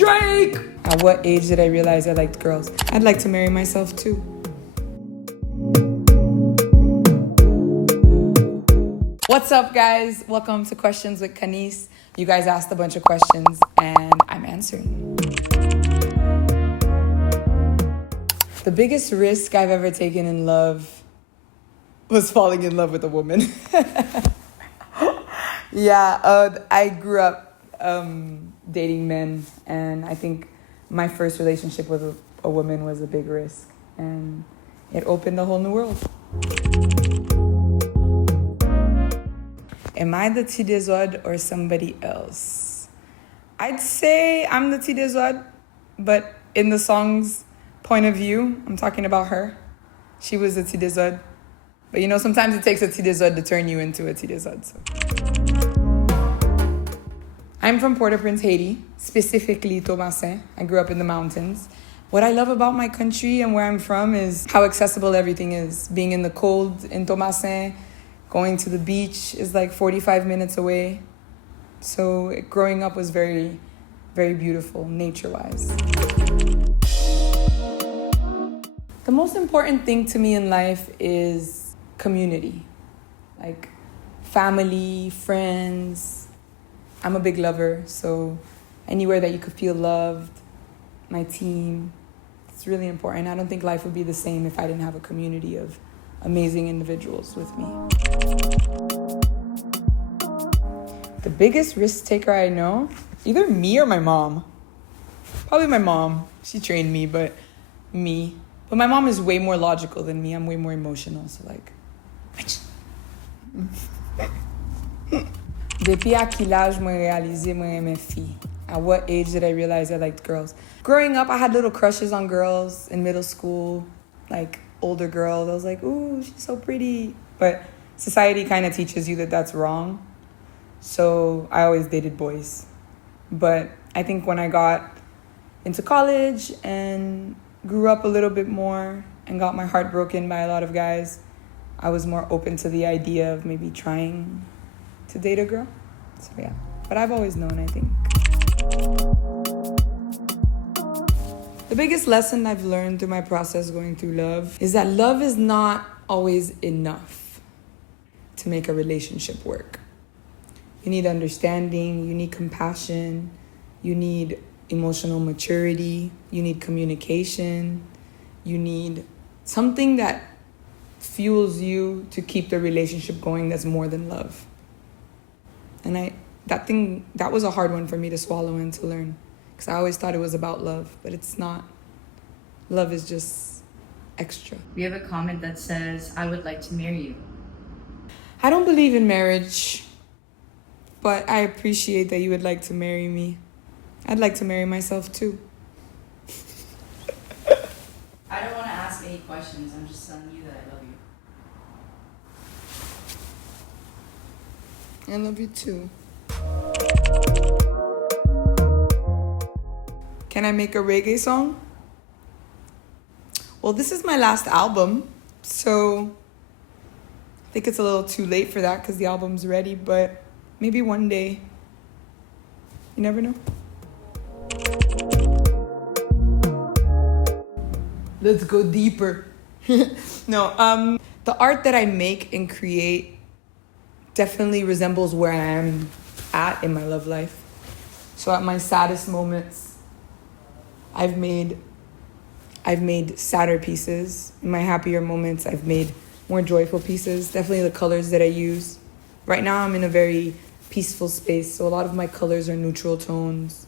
Drake! At what age did I realize I liked girls? I'd like to marry myself too. What's up, guys? Welcome to Questions with Kanis. You guys asked a bunch of questions and I'm answering. The biggest risk I've ever taken in love was falling in love with a woman. I grew up dating men, and I think my first relationship with a woman was a big risk, and it opened a whole new world. Am I the TOREZ or somebody else? I'd say I'm the TOREZ, but in the song's point of view, I'm talking about her. She was the TOREZ. But you know, sometimes it takes a TOREZ to turn you into a TOREZ. So. I'm from Port-au-Prince, Haiti, specifically Thomasin. I grew up in the mountains. What I love about my country and where I'm from is how accessible everything is. Being in the cold in Thomasin, going to the beach is like 45 minutes away. So growing up was very, very beautiful, nature-wise. The most important thing to me in life is community. Like family, friends. I'm a big lover, so anywhere that you could feel loved, my team, it's really important. I don't think life would be the same if I didn't have a community of amazing individuals with me. The biggest risk taker I know, either me or my mom. Probably my mom. She trained me, but me. But my mom is way more logical than me. I'm way more emotional, so like... Depuis à quel âge moi réalisé moi aimais filles? At what age did I realize I liked girls? Growing up, I had little crushes on girls in middle school, like older girls. I was like, ooh, she's so pretty. But society kind of teaches you that that's wrong. So I always dated boys. But I think when I got into college and grew up a little bit more and got my heart broken by a lot of guys, I was more open to the idea of maybe trying to date a girl. So yeah, but I've always known, I think. The biggest lesson I've learned through my process going through love is that love is not always enough to make a relationship work. You need understanding, you need compassion, you need emotional maturity, you need communication, you need something that fuels you to keep the relationship going that's more than love. And that was a hard one for me to swallow and to learn, because I always thought it was about love, but it's not. Love is just extra. We have a comment that says, I would like to marry you. I don't believe in marriage, but I appreciate that you would like to marry me. I'd like to marry myself too. I don't want to ask any questions. I'm just telling you that I love you. I love you too. Can I make a reggae song? Well, this is my last album, so I think it's a little too late for that because the album's ready, but maybe one day. You never know. Let's go deeper. No, the art that I make and create definitely resembles where I am at in my love life. So at my saddest moments, I've made sadder pieces. In my happier moments, I've made more joyful pieces. Definitely the colors that I use. Right now, I'm in a very peaceful space, so a lot of my colors are neutral tones,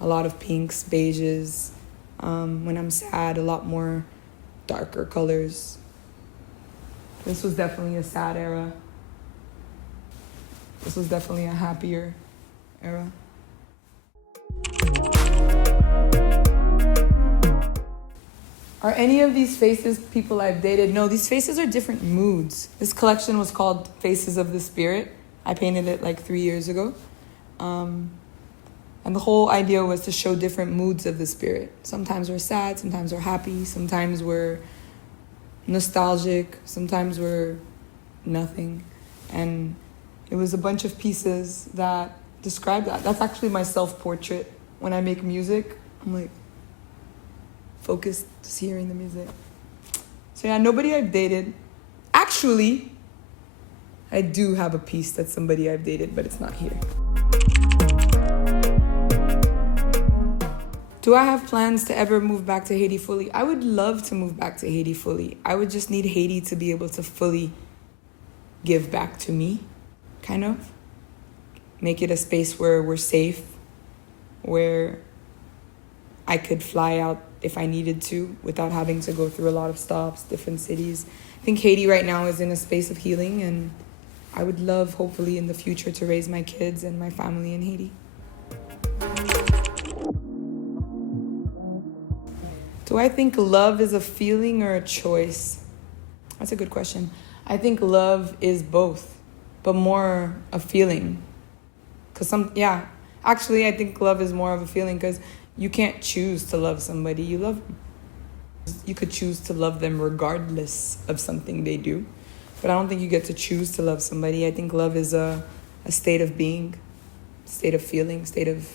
a lot of pinks, beiges. When I'm sad, a lot more darker colors. This was definitely a sad era. This was definitely a happier era. Are any of these faces people I've dated? No, these faces are different moods. This collection was called Faces of the Spirit. I painted it like 3 years ago. And the whole idea was to show different moods of the spirit. Sometimes we're sad, sometimes we're happy, sometimes we're nostalgic, sometimes we're nothing. And it was a bunch of pieces that describe that. That's actually my self-portrait when I make music, I'm like focused just hearing the music. So yeah, nobody I've dated. Actually, I do have a piece that's somebody I've dated, but it's not here. Do I have plans to ever move back to Haiti fully? I would love to move back to Haiti fully. I would just need Haiti to be able to fully give back to me, kind of. Make it a space where we're safe, where I could fly out if I needed to without having to go through a lot of stops, different cities. I think Haiti right now is in a space of healing, and I would love, hopefully, in the future to raise my kids and my family in Haiti. Do I think love is a feeling or a choice? That's a good question. I think love is both, but more a feeling. Actually, I think love is more of a feeling because you can't choose to love somebody. You love them. You could choose to love them regardless of something they do, but I don't think you get to choose to love somebody. I think love is a state of being, state of feeling, state of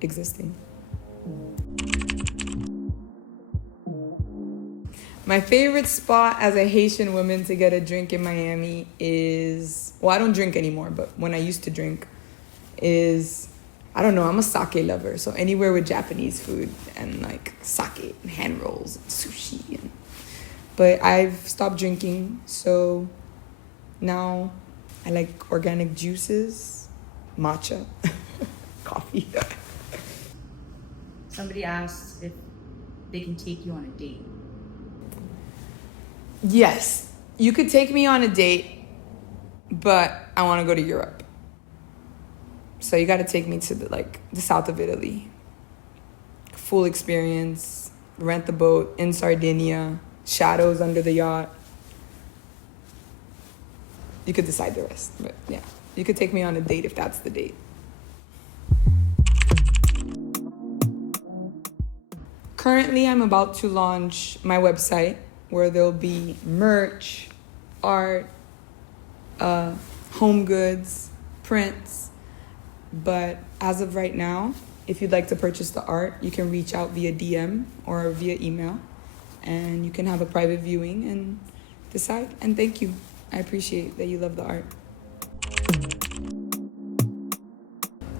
existing. My favorite spot as a Haitian woman to get a drink in Miami is, well, I don't drink anymore, but when I used to drink is, I don't know, I'm a sake lover. So anywhere with Japanese food and like sake and hand rolls and sushi. But I've stopped drinking, so now I like organic juices, matcha, coffee. Somebody asked if they can take you on a date. Yes, you could take me on a date, but I want to go to Europe. So you got to take me to the south of Italy. Full experience, rent the boat in Sardinia, shadows under the yacht. You could decide the rest, but yeah. You could take me on a date if that's the date. Currently, I'm about to launch my website where there'll be merch, art, home goods, prints. But as of right now, if you'd like to purchase the art, you can reach out via DM or via email, and you can have a private viewing and decide. And thank you. I appreciate that you love the art.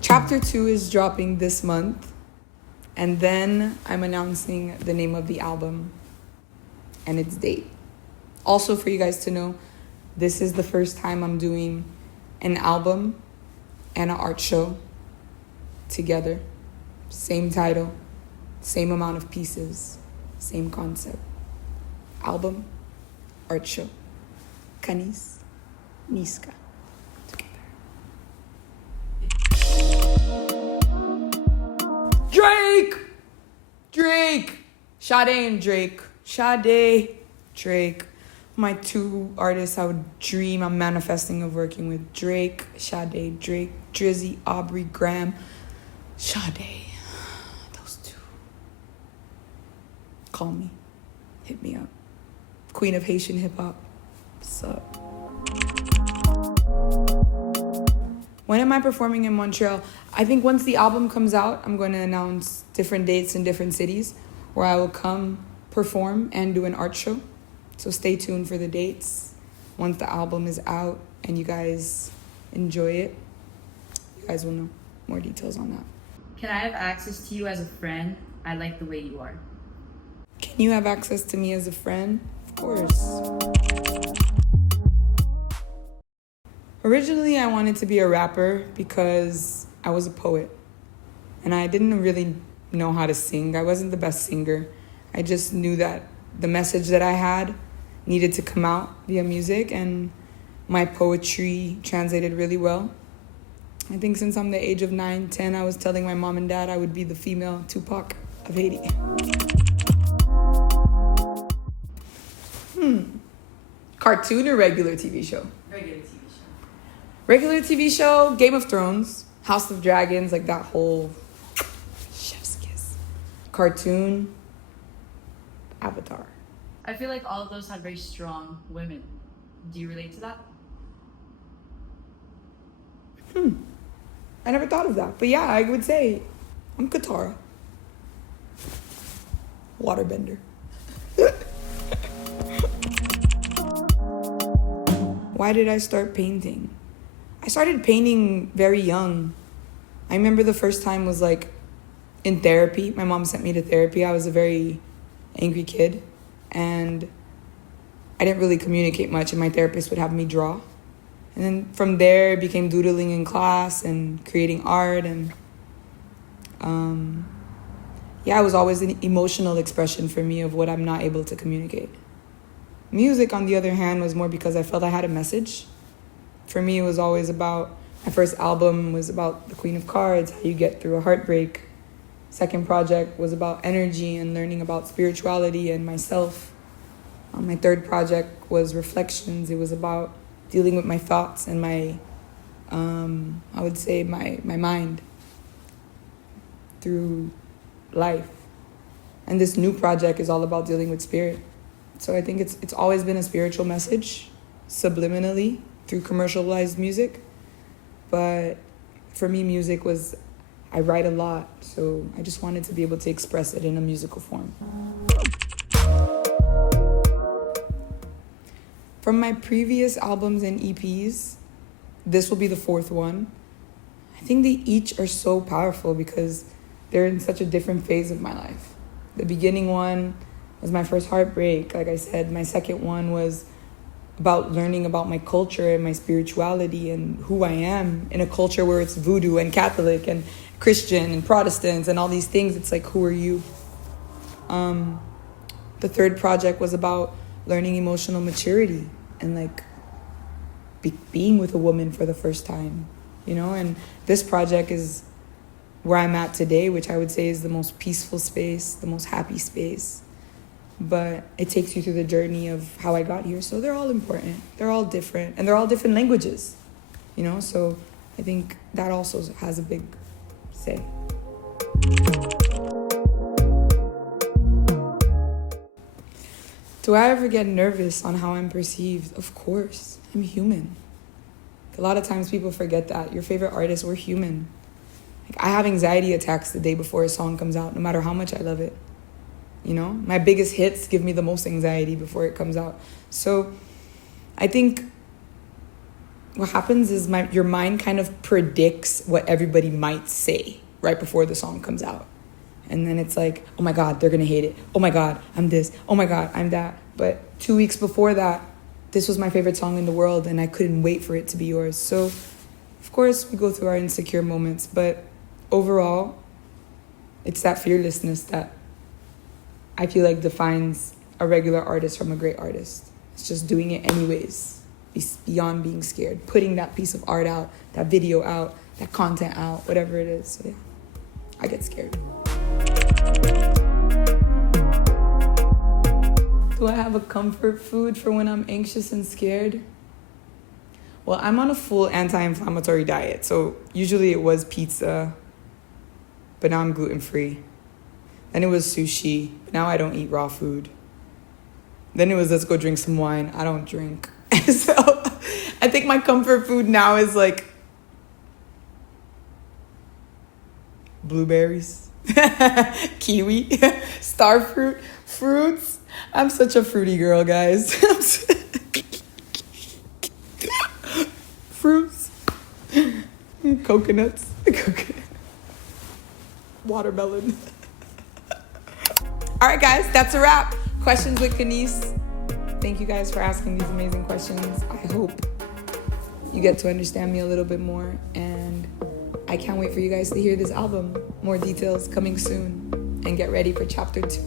Chapter 2 is dropping this month, and then I'm announcing the name of the album and its date. Also, for you guys to know, this is the first time I'm doing an album and an art show together. Same title, same amount of pieces, same concept. Album, art show. Kanis, Niska. Together. Drake! Sade and Drake. Sade, Drake. My two artists I would dream, I'm manifesting of working with. Drake, Sade, Drake, Drizzy, Aubrey, Graham, Sade. Those two. Call me. Hit me up. Queen of Haitian hip hop. What's up? When am I performing in Montreal? I think once the album comes out, I'm going to announce different dates in different cities where I will come perform and do an art show. So stay tuned for the dates. Once the album is out and you guys enjoy it, you guys will know more details on that. Can I have access to you as a friend? I like the way you are. Can you have access to me as a friend? Of course. Originally, I wanted to be a rapper because I was a poet. And I didn't really know how to sing. I wasn't the best singer. I just knew that the message that I had needed to come out via music, and my poetry translated really well. I think since I'm the age of 9, 10, I was telling my mom and dad I would be the female Tupac of Haiti. Cartoon or regular TV show? Regular TV show. Regular TV show, Game of Thrones, House of Dragons, like that whole chef's kiss. Cartoon, Avatar. I feel like all of those have very strong women. Do you relate to that? I never thought of that. But yeah, I would say I'm Katara. Waterbender. Why did I start painting? I started painting very young. I remember the first time was like in therapy. My mom sent me to therapy. I was a very angry kid and I didn't really communicate much, and my therapist would have me draw. And then from there it became doodling in class and creating art, and it was always an emotional expression for me of what I'm not able to communicate. Music, on the other hand, was more because I felt I had a message. For me, it was always about, my first album was about the Queen of Cards, how you get through a heartbreak. Second project was about energy and learning about spirituality and myself. My third project was Reflections. It was about dealing with my thoughts and my mind through life. And this new project is all about dealing with spirit. So I think it's always been a spiritual message, subliminally, through commercialized music. But for me, music was, I write a lot, so I just wanted to be able to express it in a musical form. From my previous albums and EPs, this will be the fourth one. I think they each are so powerful because they're in such a different phase of my life. The beginning one was my first heartbreak. Like I said, my second one was about learning about my culture and my spirituality and who I am in a culture where it's voodoo and Catholic and Christian and Protestants and all these things. It's like, who are you? The third project was about learning emotional maturity and like being with a woman for the first time, you know? And this project is where I'm at today, which I would say is the most peaceful space, the most happy space. But it takes you through the journey of how I got here. So they're all important. They're all different. And they're all different languages, you know? So I think that also has a big say. Do I ever get nervous on how I'm perceived? Of course. I'm human. A lot of times people forget that. Your favorite artists, we're human. Like, I have anxiety attacks the day before a song comes out, no matter how much I love it. You know, my biggest hits give me the most anxiety before it comes out. So I think what happens is your mind kind of predicts what everybody might say right before the song comes out. And then it's like, oh my God, they're going to hate it. Oh my God, I'm this. Oh my God, I'm that. But 2 weeks before that, this was my favorite song in the world and I couldn't wait for it to be yours. So of course we go through our insecure moments, but overall, it's that fearlessness that I feel like defines a regular artist from a great artist. It's just doing it anyways, beyond being scared, putting that piece of art out, that video out, that content out, whatever it is. So yeah, I get scared. Do I have a comfort food for when I'm anxious and scared? Well, I'm on a full anti-inflammatory diet, so usually it was pizza, but now I'm gluten-free. Then it was sushi. Now I don't eat raw food. Then it was, let's go drink some wine. I don't drink. So I think my comfort food now is like blueberries, kiwi, star fruit, fruits. I'm such a fruity girl, guys. Fruits, coconuts, watermelon. All right, guys, that's a wrap. Questions with Kanis. Thank you guys for asking these amazing questions. I hope you get to understand me a little bit more, and I can't wait for you guys to hear this album. More details coming soon, and get ready for chapter 2.